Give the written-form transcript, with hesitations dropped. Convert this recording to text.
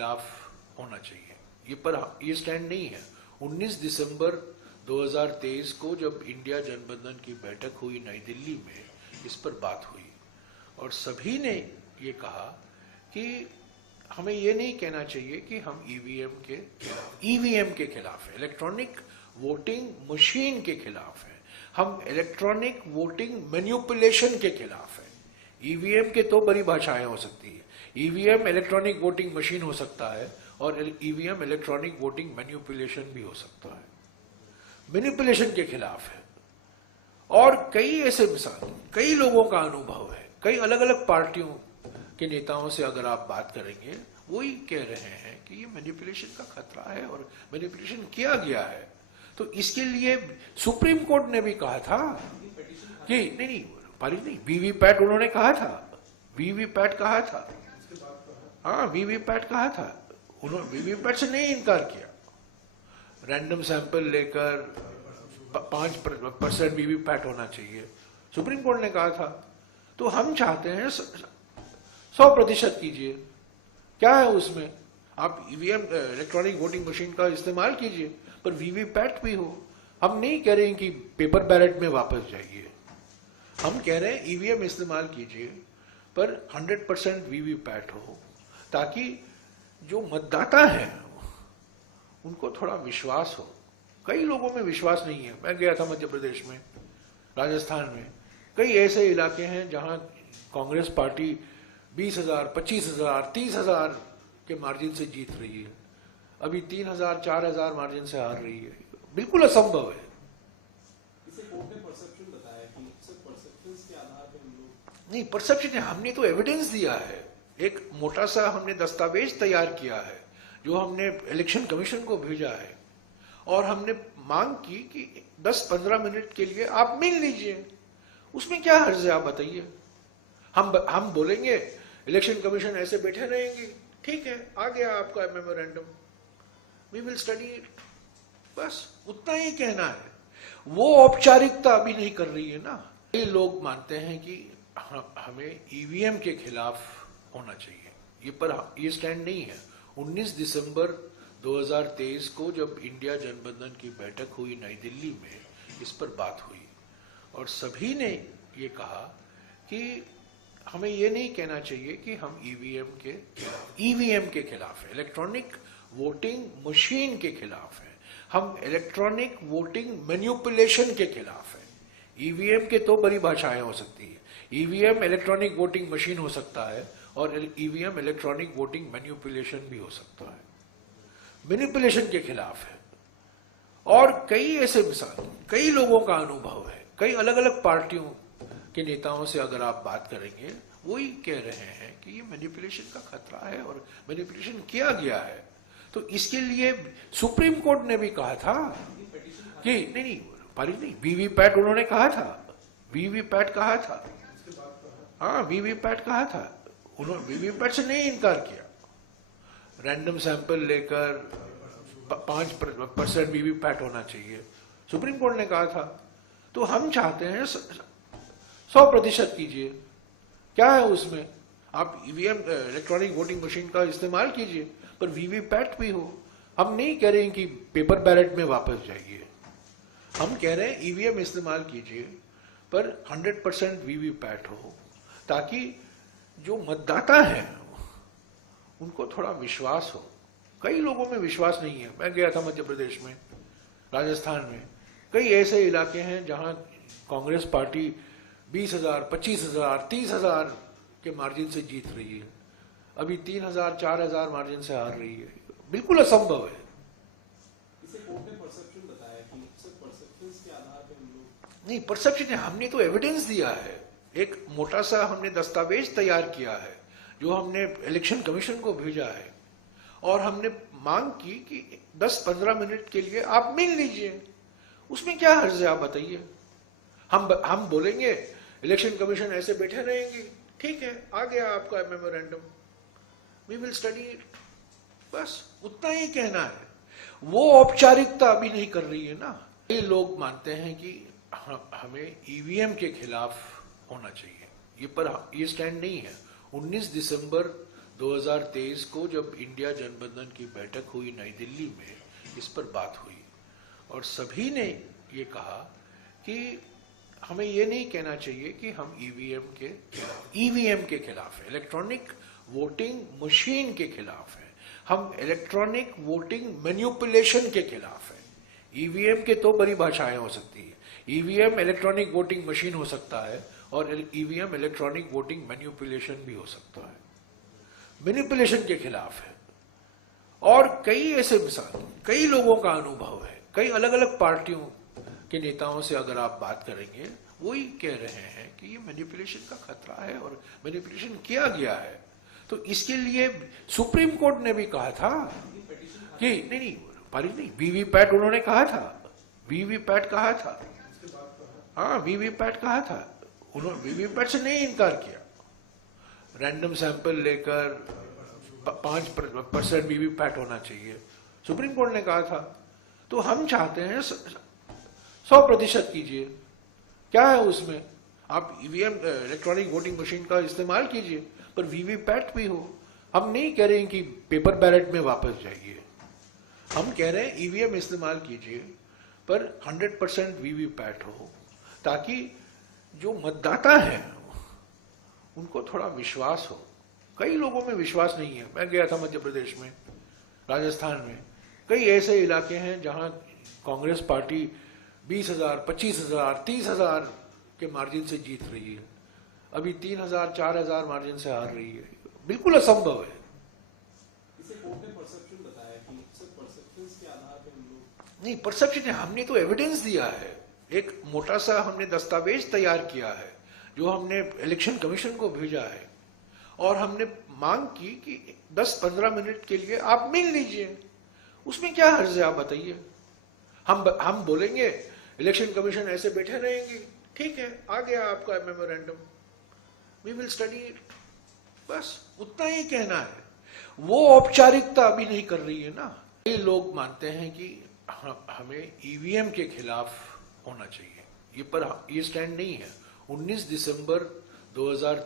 खिलाफ होना चाहिए। ये स्टैंड नहीं है। 19 दिसंबर 2023 को जब इंडिया जनबंधन की बैठक हुई नई दिल्ली में, इस पर बात हुई और सभी ने ये कहा कि हमें ये नहीं कहना चाहिए कि हम ईवीएम के खिलाफ है, इलेक्ट्रॉनिक वोटिंग मशीन के खिलाफ है, हम इलेक्ट्रॉनिक वोटिंग मैनिपुलेशन के खिलाफ है। ईवीएम के तो बड़ी भाषाएं हो सकती है। ईवीएम इलेक्ट्रॉनिक वोटिंग मशीन हो सकता है और ईवीएम इलेक्ट्रॉनिक वोटिंग मैनिपुलेशन भी हो सकता है। मैनिपुलेशन के खिलाफ है और कई ऐसे मिसाल, कई लोगों का अनुभव है, कई अलग अलग पार्टियों के नेताओं से अगर आप बात करेंगे, वो ही कह रहे हैं कि ये मैनिपुलेशन का खतरा है और मैनिपुलेशन किया गया है। तो इसके लिए सुप्रीम कोर्ट ने भी कहा था कि नहीं, पारित नहीं, वीवीपैट उन्होंने कहा था, वीवीपैट कहा था, हाँ वीवीपैट कहा था, उन्होंने वीवीपैट से नहीं इनकार किया। रैंडम सैंपल लेकर 5% वीवीपैट होना चाहिए, सुप्रीम कोर्ट ने कहा था। तो हम चाहते हैं 100% कीजिए, क्या है उसमें, आप ईवीएम इलेक्ट्रॉनिक वोटिंग मशीन का इस्तेमाल कीजिए, पर वीवीपैट भी हो। हम नहीं कह रहे हैं कि पेपर बैलेट में वापस जाइए, हम कह रहे हैं ईवीएम इस्तेमाल कीजिए, पर 100% वीवीपैट हो, ताकि जो मतदाता है उनको थोड़ा विश्वास हो। कई लोगों में विश्वास नहीं है। मैं गया था मध्य प्रदेश में, राजस्थान में, कई ऐसे इलाके हैं जहां कांग्रेस पार्टी 20,000, 25,000, 30,000 के मार्जिन से जीत रही है, अभी 3,000, 4,000 मार्जिन से हार रही है। बिल्कुल असंभव है। इसे कोर्ट ने परसेप्शन बताया कि सिर्फ परसेप्शंस के आधार पर हम लोग नहीं, परसेप्शन है, हमने तो एविडेंस दिया है। एक मोटा सा हमने दस्तावेज तैयार किया है जो हमने इलेक्शन कमीशन को भेजा है और हमने मांग की कि 10-15 मिनट के लिए आप मिल लीजिए। उसमें क्या हर्ज है, आप बताइए। हम बोलेंगे इलेक्शन कमीशन ऐसे बैठे रहेंगे, ठीक है, आ गया आपका memorandum, we will study it, बस उतना ही कहना है। वो औपचारिकता अभी नहीं कर रही है ना। ये लोग मानते हैं कि हमें ईवीएम के खिलाफ होना चाहिए। ये स्टैंड नहीं है। 19 दिसंबर 2023 को जब इंडिया जनबंधन की बैठक हुई नई दिल्ली में, इस पर बात हुई और सभी ने ये कहा कि हमें ये नहीं कहना चाहिए कि हम ईवीएम के खिलाफ है, इलेक्ट्रॉनिक वोटिंग मशीन के खिलाफ है, हम इलेक्ट्रॉनिक वोटिंग मैनिपुलेशन के खिलाफ है। ईवीएम के तो बड़ी भाषाएं हो सकती है। ईवीएम इलेक्ट्रॉनिक वोटिंग मशीन हो सकता है और ईवीएम इलेक्ट्रॉनिक वोटिंग मैनिपुलेशन भी हो सकता है। मैनिपुलेशन के खिलाफ है और कई ऐसे मिसाल, कई लोगों का अनुभव है, कई अलग अलग पार्टियों के नेताओं से अगर आप बात करेंगे, वो ही कह रहे हैं कि ये मैनिपुलेशन का खतरा है और मैनिपुलेशन किया गया है। तो इसके लिए सुप्रीम कोर्ट ने भी कहा था कि नहीं, पारित नहीं, वीवीपैट उन्होंने कहा था, वीवीपैट कहा था, हाँ वीवीपैट कहा था, उन्होंने वीवीपैट से नहीं इनकार किया। रैंडम सैंपल लेकर 5% वीवीपैट होना चाहिए, सुप्रीम कोर्ट ने कहा था। तो हम चाहते हैं 100% कीजिए, क्या है उसमें, आप ईवीएम इलेक्ट्रॉनिक वोटिंग मशीन का इस्तेमाल कीजिए, पर वीवीपैट भी हो। हम नहीं कह रहे हैं कि पेपर बैलेट में वापस जाइए, हम कह रहे हैं ईवीएम इस्तेमाल कीजिए, पर 100% वीवीपैट हो, ताकि जो मतदाता है उनको थोड़ा विश्वास हो। कई लोगों में विश्वास नहीं है। मैं गया था मध्य प्रदेश में, राजस्थान में, कई ऐसे इलाके हैं जहां कांग्रेस पार्टी 20,000, 25,000, 30,000 के मार्जिन से जीत रही है, अभी 3,000, 4,000 मार्जिन से हार रही है। बिल्कुल असंभव है। इसे कोर्ट ने परसेप्शन बताया कि सिर्फ परसेप्शंस के आधार पर हम लोग नहीं, परसेप्शन है, हमने तो एविडेंस दिया है। एक मोटा सा हमने दस्तावेज तैयार किया है जो हमने इलेक्शन कमीशन को भेजा है और हमने मांग की कि 10-15 मिनट के लिए आप मिल लीजिए। उसमें क्या हर्ज है, आप बताइए। हम बोलेंगे इलेक्शन कमीशन ऐसे बैठे रहेंगे, ठीक है, आ गया आपका memorandum, we will study it, बस उतना ही कहना है। वो औपचारिकता अभी नहीं कर रही है ना। ये लोग मानते हैं कि हमें ईवीएम के खिलाफ होना चाहिए। ये स्टैंड नहीं है। 19 दिसंबर 2023 को जब इंडिया गठबंधन की बैठक हुई नई दिल्ली में, इस पर बात हुई और सभी ने ये कहा कि हमें ये नहीं कहना चाहिए कि हम ईवीएम के खिलाफ है, इलेक्ट्रॉनिक वोटिंग मशीन के खिलाफ है, हम इलेक्ट्रॉनिक वोटिंग मैनिपुलेशन के खिलाफ है। ईवीएम के तो बड़ी भाषाएं हो सकती है, ईवीएम इलेक्ट्रॉनिक वोटिंग मशीन हो सकता है और ईवीएम इलेक्ट्रॉनिक वोटिंग मैनिपुलेशन भी हो सकता है। मैनिपुलेशन के खिलाफ है और कई ऐसे मिसाल, कई लोगों का अनुभव है, कई अलग अलग पार्टियों के नेताओं से अगर आप बात करेंगे, वही कह रहे हैं कि ये मैनिपुलेशन का खतरा है और मैनिपुलेशन किया गया है। तो इसके लिए सुप्रीम कोर्ट ने भी कहा था कि नहीं पारित नहीं, वीवीपैट उन्होंने कहा था, वीवीपैट कहा था, हाँ वीवीपैट कहा था, उन्होंने वीवीपैट से नहीं इनकार किया। रैंडम सैंपल लेकर 5% वीवीपैट होना चाहिए, सुप्रीम कोर्ट ने कहा था। तो हम चाहते हैं 100% कीजिए, क्या है उसमें, आप ईवीएम इलेक्ट्रॉनिक वोटिंग मशीन का इस्तेमाल कीजिए पर वीवीपैट भी हो। हम नहीं कह रहे हैं कि पेपर बैलेट में वापस जाइए, हम कह रहे हैं ईवीएम इस्तेमाल कीजिए पर 100% वीवीपैट हो, ताकि जो मतदाता हैं उनको थोड़ा विश्वास हो। कई लोगों में विश्वास नहीं है। मैं गया था मध्य प्रदेश में, राजस्थान में, कई ऐसे इलाके हैं जहां कांग्रेस पार्टी 20,000, 25,000, 30,000 के मार्जिन से जीत रही है, अभी 3,000, 4,000 मार्जिन से हार रही है। बिल्कुल असंभव है। इसे कोर्ट ने परसेप्शन बताया कि सिर्फ परसेप्शंस के आधार पर हम लोग नहीं, परसेप्शन हमने तो एविडेंस दिया है, एक मोटा सा हमने दस्तावेज तैयार किया है जो हमने इलेक्शन कमीशन को भेजा है और हमने मांग की कि 10-15 मिनट के लिए आप मिल लीजिए। उसमें क्या हर्ज है, आप बताइए। हम बोलेंगे इलेक्शन कमीशन ऐसे बैठे रहेंगे, ठीक है आ गया आपका memorandum, we will study it, बस उतना ही कहना है। वो औपचारिकता अभी नहीं कर रही है ना। कई लोग मानते हैं कि हमें ईवीएम के खिलाफ होना चाहिए, ये स्टैंड नहीं है। 19 दिसंबर 2000